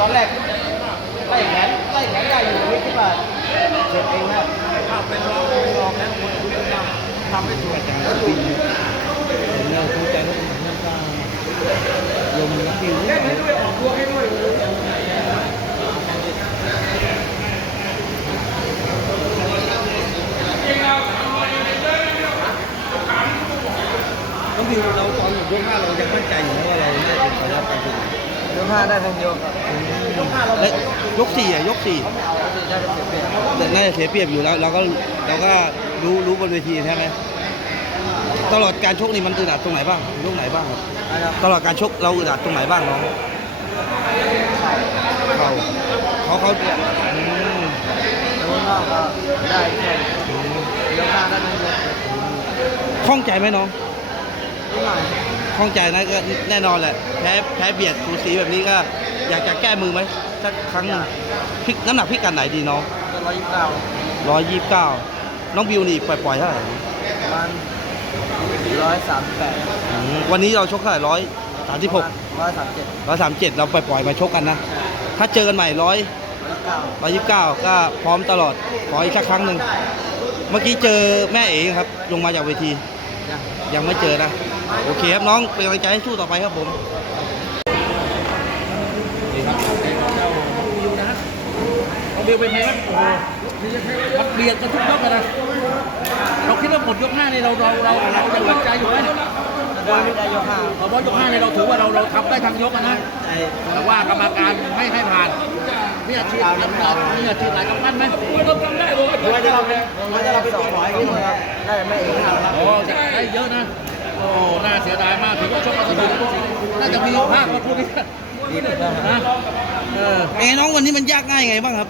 ตอนแรกไล่แขนไล่แขนได้อยู่ไม่คิดว่าเจ็บเองนะถ้าเป็นรองเป็นรองแล้วคนรู้ว่าทำไม่ถูกอาจารย์ปีเราเข้าใจว่าน้ำตาลมนักบิวเล่นให้ด้วยออกตัวให้ด้วยน้องบิวเราตอนอยกห้วยมาเรายังมั่นใจอยู่ว่าเราน่าจะชนะไปถึงย กห้าได้ทั้งยกครับยกห้าเราและยกสี่อะยกสี่เขาไม่เอาได้เป็นสิบเอ็ดแต่น่าจะเสียเปรียบอยู่แล้ว เราก็เราก็รู้รู้บนเวทีใช่ไหมตลอดการชกนี่มันอึดอัดตรงไหนบ้างยกไหนบ้างครับนะครับตลอดการชกเราอึดอัดตรงไหนบ้างน้องเขาเขาเขาอืมยกนอกก็ได้แค่ยกห้าได้ทั้งยกคล่องใจไหมน้องนิดหน่อย คล่องใจนะก็แน่นอนแหละแพ้แพ้เบียดสูสีแบบนี้ก็ อยากจะแก้มือไหมสักครั้งหนึ่งพลิกน้ำหนักพลิกกันไหนดีน้องก็ร้อยยี่สิบเก้าร้อยยี่สิบเก้าน้องบิวนี่ปล่อยๆเท่าไหร่ประมาณร้อยสามสิบแปดอืมวันนี้เราชกเท่าไหร่ร้อยสามสิบหกร้อยสามเจ็ดร้อยสามเจ็ดเราปล่อยๆมาชกกันนะ ถ้าเจอกันใหม่ร้อยร้อยเก้าร้อยยี่สิบเก้าก็พร้อมตลอดขออีกสักครั้งหนึ่งเมื่อกี้เจอแม่เอ๋ครับ ลงมาจากเวที ยังยังไม่เจอนะ โอเคครับน้องเป็นกำลังใจให้สู้ต่อไปครับผมนี่ครับเจ้าน้องบิวนะฮะน้องบิวเป็นไงครับโอ้โหมันเบียดกันทุกยกเลยนะเราคิดว่าหมดยกห้านี่เราเราเราเราจะหวั่นใจอยู่ไหมได้ได้ยกห้าเพราะว่ายกห้านี่เราถือว่าเราเราทำได้ทั้งยกอะนะไอ้แต่ว่ากรรมการไม่ให้ผ่านเนี่ยชื่อน้ำตาลเนี่ยชื่อหลายกำปั้นไหมเราทำได้เลยว่าจะเราเป็นว่าจะเราเป็นสองร้อยขึ้นครับได้ไม่เองครับโอ้ได้เยอะนะ โอ้ น่าเสียดายมากถือว่าชกมาสนุกน่าจะมีภาคมาพูดนี้นะเออเป็นไงน้องวันนี้มันยากง่ายไงบ้างครับ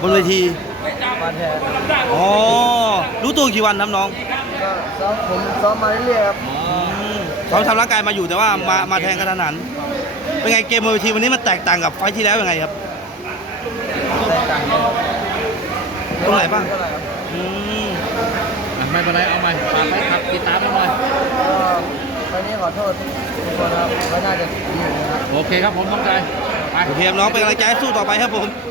บนเวทีมาแทนอ๋อรู้ตัวกี่วันครับน้องก็ซ้อมผมซ้อมมาเรื่อยๆครับเขาทำร่างกายมาอยู่แต่ว่ามามาแทนกระทันหันเป็นไงเกมบนเวทีวันนี้มันแตกต่างกับไฟล์ที่แล้วยังไงครับแตกต่างกันตรงไหนบ้างเท่าไหร่ครับอืมไม่เป็นไรเอาใหม่ฝากให้ขับติดตามให้หน่อยก็วันนี้ขอ โทษทุกคนครับว่าน่าจะดีอยู่นะครับ โอเคครับผมน้องใจไป โอเคครับน้องเป็นกำลังใจให้สู้ต่อไปครับผมค